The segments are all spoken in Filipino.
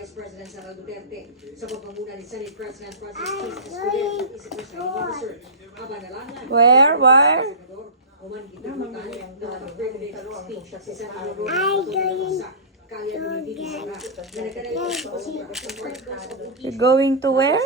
Vice President Sara Duterte sa pagpanguna ni Senate President Francis Chis Escudero at isa presiding officer. Abanalangan. Where? Uman gitubutan na mag-privilege speech si Senator Rosa. Kaya lumibig Sara na nagkanay sa articles of impeachment. You're going to where?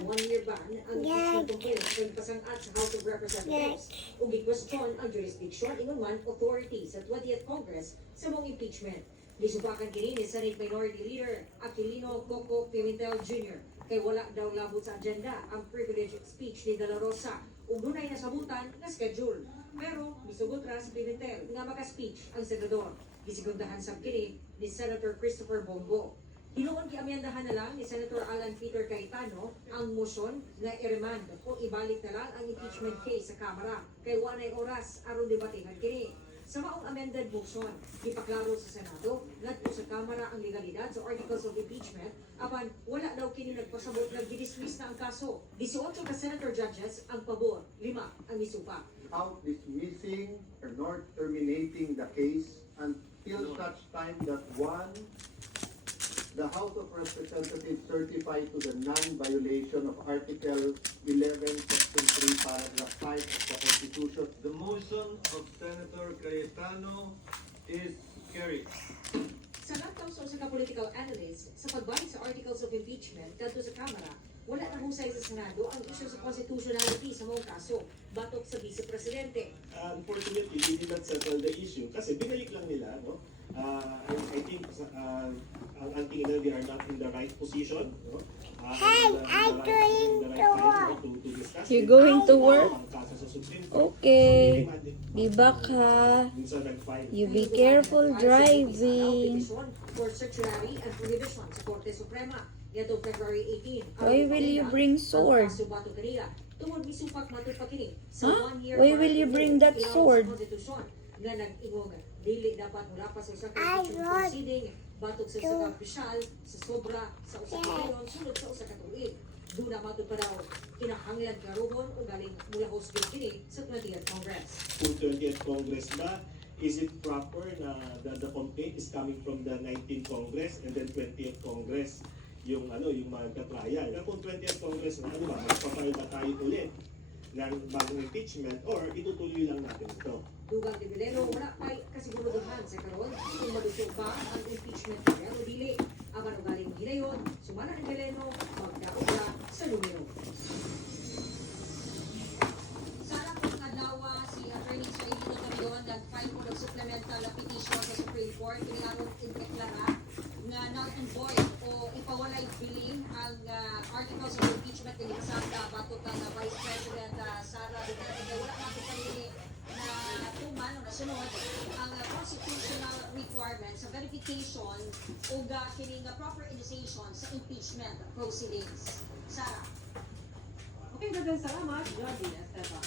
One-year ban ang impeachment complaint sa pasangat sa House of Representatives. Ug i-question ang jurisdiction inuman authority sa 20th Congress sa mong impeachment. Gisubakan kini ni Senate Minority Leader Aquilino Coco Pimentel Jr. kay wala daw labot sa agenda ang privilege speech ni De La Rosa ug dunay nasabutan na schedule. Pero misugot ra si Pimentel nga maka-speech ang senador. Gisigundahan sab kini ni Senator Christopher Bongo. Hinuon giamyandahan na lang ni Senator Alan Peter Cayetano ang motion na i-remand o ibalik na lang ang impeachment case sa Kamara kay walay oras aron debatehan kini. Sa maong amended motion, ipaklaro sa Senado ngadto sa Kamara ang legalidad sa articles of impeachment apan wala daw kini nagpasabot nga gidismiss na ang kaso. 18 ka senator judges ang pabor, 5 ang misupa. Out dismissing or not terminating the case until such time that one, the House of Representatives certify to the non-violation of Article 11, Section 3, Paragraph 5 of the Constitution. The motion of Senator Cayetano is carried. Sa lataw sa usa ka political analyst, sa pagbalik sa articles of impeachment kadto sa Kamara, wala nang husay sa Senado ang isyu sa constitutionality sa mga kaso, batok sa Vice Presidente. Unfortunately, they did not settle the issue kasi binalik lang nila, no? I think ang tingin nila they are not in the right position, no? I'm going to work. You're going to work? Ang kaso sa Supreme Court. Okay. Be back ha. Minsan nag-file. You be careful driving. For certiorari and prohibition sa Korte Suprema. Yatong February 18. Why will you bring sword? Tungod misupak matud pa kini Huh? sa 1 year. Why will you bring that sword? Nga nag-ingong dili dapat mula pa sa usa ka proceeding batok sa usa ka opisyal sa sobra sa usa ka tayon sulod sa usa ka tuig. Duna matud pa daw kinahanglan karon o galing mula hosted kini sa 20th Congress. Kung 20th Congress ba, is it proper na the complaint is coming from the 19th Congress and then 20th Congress yung magka-trial? Na kung 20th Congress na magpapile ba tayo ulit ng bagong impeachment or itutuloy lang natin ito? Dugang ni Vileno, wala pa'y kasiguruduhan sa karon kung malusog ba ang impeachment trial o dili. Aban o galing ginayon, sumala ni Vileno, magdaog na sa numero. Sa alam kong adlawa, si Attorney Chairino Camion nag-file po ng supplemental petition sa Supreme Court. Kinilaron indeklara nga null and void o ipawalay biling ang articles of impeachment ni Santa batok ng Vice President Sara Duterte. Kaya wala natin kanili na tuman o nasunod ang constitutional requirements sa verification o kining proper initiation sa impeachment proceedings. Sarah. Okay, daghang salamat, Jody Esteban.